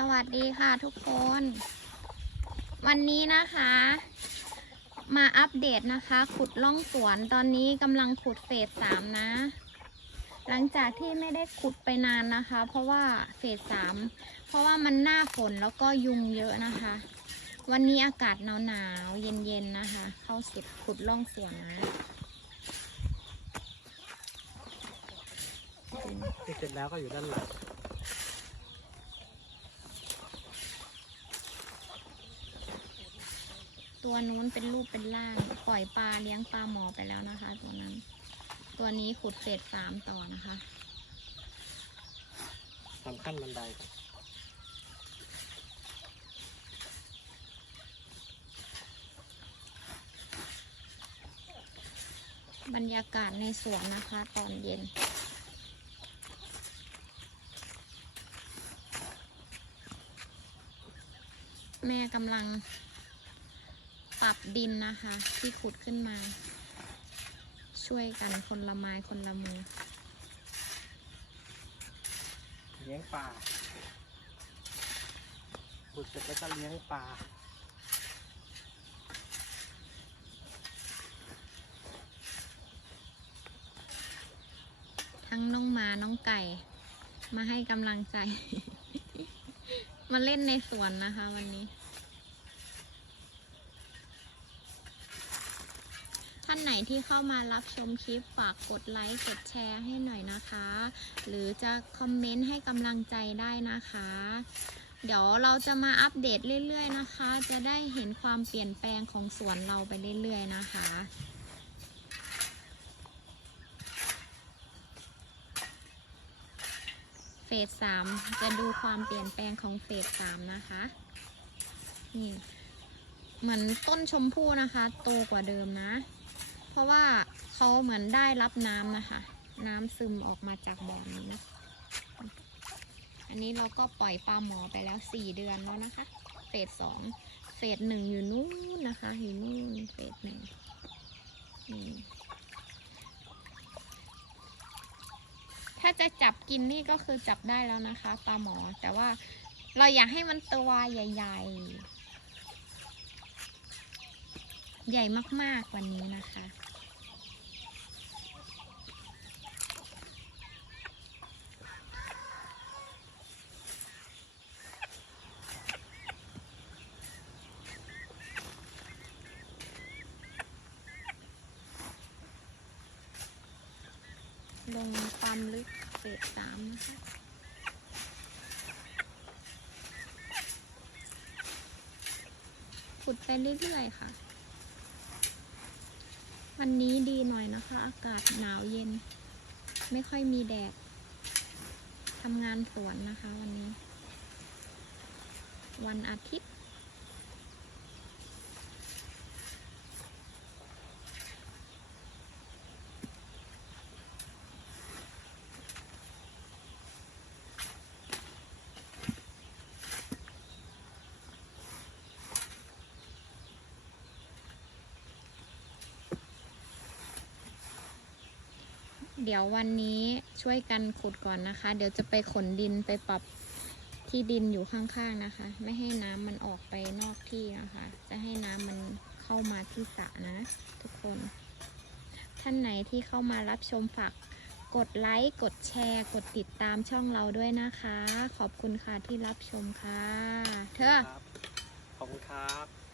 สวัสดีค่ะทุกคน วันนี้นะคะ มาอัปเดตนะคะ ขุดล่องสวนตอนนี้กำลังขุดเฟสสามนะ หลังจากที่ไม่ได้ขุดไปนานนะคะ เพราะว่าเฟสสามเพราะว่ามันหน้าฝนแล้วก็ยุงเยอะนะคะ วันนี้อากาศหนาวหนาวเย็นๆนะคะ เข้าสุดขุดล่องสวนนะที่เสร็จแล้วก็อยู่ด้านหลัง ตัวนู้นเป็นรูปเป็นร่าง ปล่อยปลาเลี้ยงปลาหมอไปแล้วนะคะ ตัวนั้น ตัวนี้ขุดเศษสามต่อนะคะทำขั้นบันไดบรรยากาศในสวนนะคะ ตอนเย็น แม่กำลัง ปรับดินนะคะ ที่ขุดขึ้นมา ช่วยกันคนละไม้คนละมือ เลี้ยงปลาขุดเสร็จแล้วก็เลี้ยงปลาทั้งน้องหมาน้องไก่ มาให้กำลังใจ มาเล่นในสวนนะคะวันนี้ ท่านไหนที่เข้ามารับชมคลิปฝากกดไลค์กดแชร์ให้หน่อยนะคะ หรือจะคอมเมนต์ให้กำลังใจได้นะคะ เดี๋ยวเราจะมาอัปเดตเรื่อยๆนะคะ จะได้เห็นความเปลี่ยนแปลงของสวนเราไปเรื่อยๆนะคะเฟสสามจะดูความเปลี่ยนแปลงของเฟสสามนะคะ นี่ เหมือนต้นชมพู่นะคะ โตกว่าเดิมนะ ราะว่าเขาเหมือนได้รับน้ำนะคะ น้ำซึมออกมาจากบ่อนี้ อันนี้เราก็ปล่อยปลาหมอไปแล้วสี่เดือนแล้วนะคะ เฟสสองเฟสหนึ่งอยู่นู่นนะคะ อยู่นู่นเฟสหนึ่งนี่ถ้าจะจับกินนี่ก็คือจับได้แล้วนะคะปลาหมอ แต่ว่าเราอยากให้มันตัวใหญ่ ๆ ใหญ่มากๆวันนี้นะคะ ลงความลึกเศษสามนะคะขุดไปเรื่อยๆค่ะ วันนี้ดีหน่อยนะคะ อากาศหนาวเย็น ไม่ค่อยมีแดดทำงานสวนนะคะวันนี้ วันอาทิตย์ เดี๋ยววันนี้ช่วยกันขุดก่อนนะคะ เดี๋ยวจะไปขนดินไปปรับที่ดินอยู่ข้างๆนะคะ ไม่ให้น้ำมันออกไปนอกที่นะคะ จะให้น้ำมันเข้ามาที่สระนะ ทุกคน ท่านไหนที่เข้ามารับชมฝากกดไลค์กดแชร์ กดติดตามช่องเราด้วยนะคะ ขอบคุณค่ะที่รับชมค่ะ เธอ ขอบคุณครับ